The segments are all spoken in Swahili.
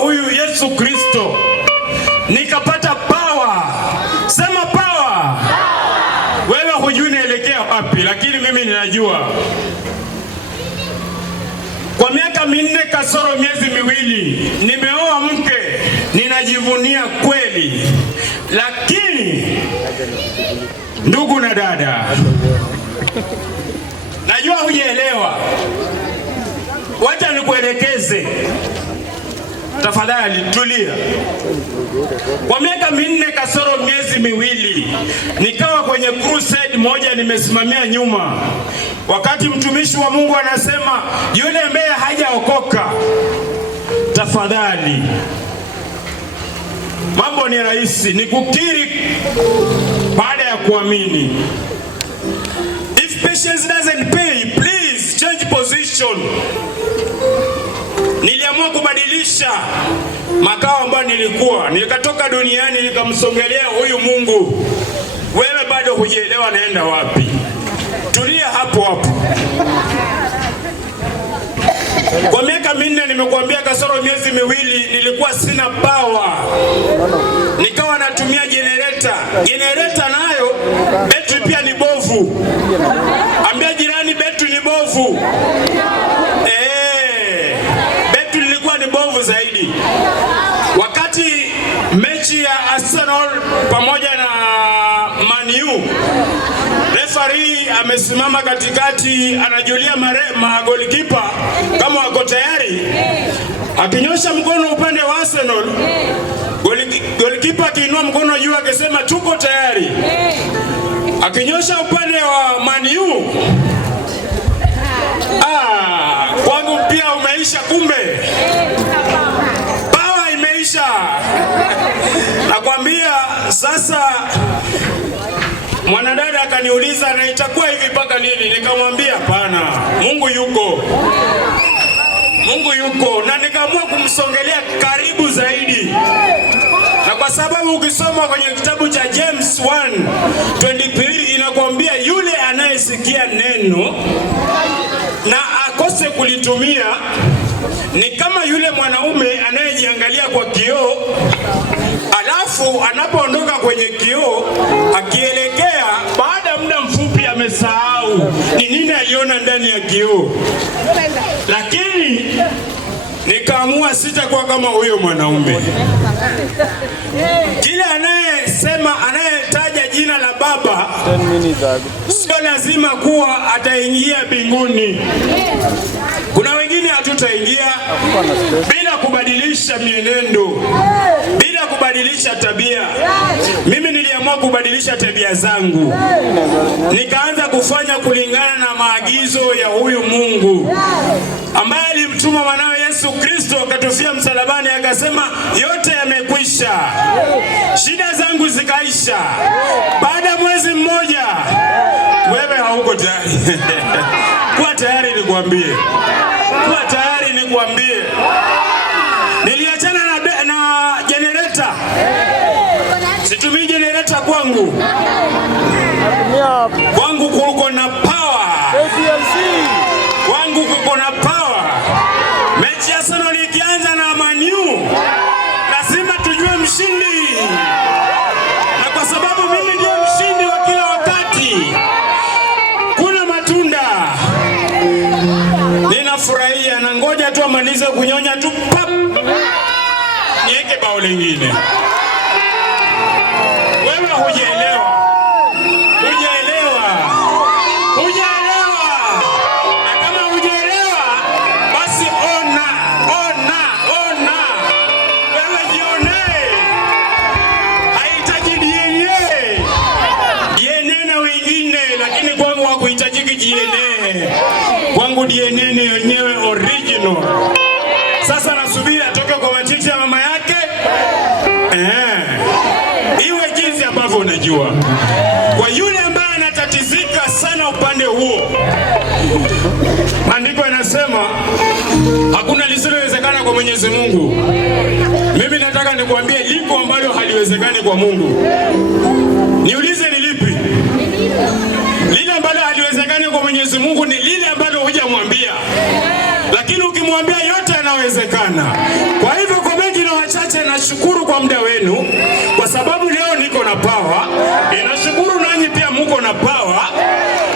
huyu Yesu Kristo nikapata power. Sema power. Wewe hujui naelekea wapi, lakini mimi ninajua. Kwa miaka 4 kasoro miezi miwili nimeoa mke, ninajivunia kweli. Lakini ndugu na dada, najua hujaelewa. Wacha nikuelekeze. Tafadhali tulia. Kwa miaka 4 kasoro miezi miwili nikawa kwenye crusade moja, nimesimamia nyuma. Wakati mtumishi wa Mungu anasema yule ambaye hajaokoka, tafadhali, mambo ni rahisi, ni kukiri baada ya kuamini. If patience doesn't pay, please change position. Niliamua kubadilisha makao ambayo nilikuwa, nikatoka duniani nikamsongelea huyu Mungu. Wewe bado hujielewa naenda wapi? Tulia hapo hapo. Kwa miaka 4 nimekuambia kasoro miezi miwili nilikuwa sina power. Nikawa natumia generator. Generator nayo betri pia ni bovu. Ambia jirani betri ni bovu. Betri ilikuwa ni bovu zaidi. Wakati mechi ya Arsenal pamoja na Man U, referee amesimama katikati, anajulia magolikipa kama wako tayari. Akinyosha mkono upande wa Arsenal, golikipa akiinua mkono juu akisema tuko tayari. Akinyosha upande wa Man U, kwangu pia umeisha, kumbe power imeisha. Nakwambia sasa. Mwanadada akaniuliza na itakuwa hivi mpaka lini? Nikamwambia hapana, Mungu yuko. Mungu yuko, na nikaamua kumsongelea karibu zaidi. Na kwa sababu ukisoma kwenye kitabu cha James 1:23 inakwambia yule anayesikia neno na akose kulitumia ni kama yule mwanaume anayejiangalia kwa kioo, alafu anapoondoka kwenye kioo akielekea, baada ya muda mfupi amesahau ni nini aliona ndani ya kioo. Lakini nikaamua sitakuwa kama huyo mwanaume. Kile anayetaja jina la Baba sio lazima kuwa ataingia mbinguni. Kuna wengine hatutaingia bila kubadilisha mienendo, bila kubadilisha tabia. Mimi niliamua kubadilisha tabia zangu. Nikaanza kufanya kulingana na maagizo ya huyu Mungu ambaye alimtuma mwanawe Yesu Kristo akatufia msalabani, akasema yote yamekwisha. Shida zangu zikaisha. Baada ya mwezi mmoja, wewe hauko tayari. Kuwa tayari nikwambie. Kuwa tayari nikwambie. Niliachana na generator. Situmii generator kwangu. Kwangu kuko na power. Kwangu kuko na power. Mechi ya Arsenal ikianza na Man U, lazima tujue mshindi. Na kwa sababu mimi ndio mshindi wa kila wakati, kuna matunda. Ninafurahia na ngoja tu amalize kunyonya tu pap, niweke bao lingine. Wewe hujaelewa. Hujaelewa. Hujaelewa. Na kama hujaelewa, basi ona. Wewe jione. Haitaji DNA na wengine, lakini kwangu hakuhitajiki DNA. Kwangu DNA ni yenyewe original. Sasa nasubiri atoke kwa matiti ya mama yake. Iwe jinsi ambavyo unajua. Kwa yule ambaye anatatizika sana upande huo, maandiko yanasema hakuna lisilowezekana kwa Mwenyezi Mungu. Mimi nataka nikuambie liko ambalo haliwezekani kwa Mungu. Niulize ni lipi? Lile ambalo haliwezekani kwa Mwenyezi Mungu ni lile ambalo hujamwambia. Lakini ukimwambia yote yanawezekana. Kwa hivyo kwa ninashukuru kwa muda wenu, kwa sababu leo niko na power. Ninashukuru nanyi pia muko na power.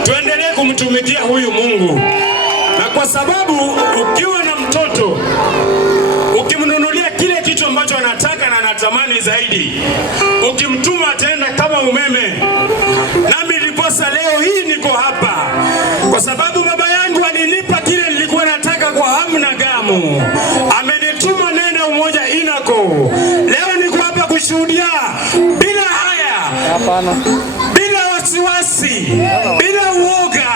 Tuendelee kumtumikia huyu Mungu, na kwa sababu ukiwa na mtoto ukimnunulia kile kitu ambacho anataka na anatamani zaidi, ukimtuma ataenda kama umeme. Nami niliposa leo hii niko hapa kwa sababu baba yangu alinipa kile nilikuwa nataka kwa hamu na gamu. Amenituma nenda Umoja Inako. Leo niko hapa kushuhudia bila haya, bila wasiwasi, bila uoga,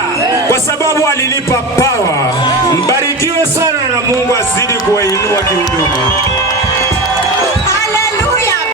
kwa sababu alinipa power. Mbarikiwe sana na Mungu azidi kuwainua kihuduma.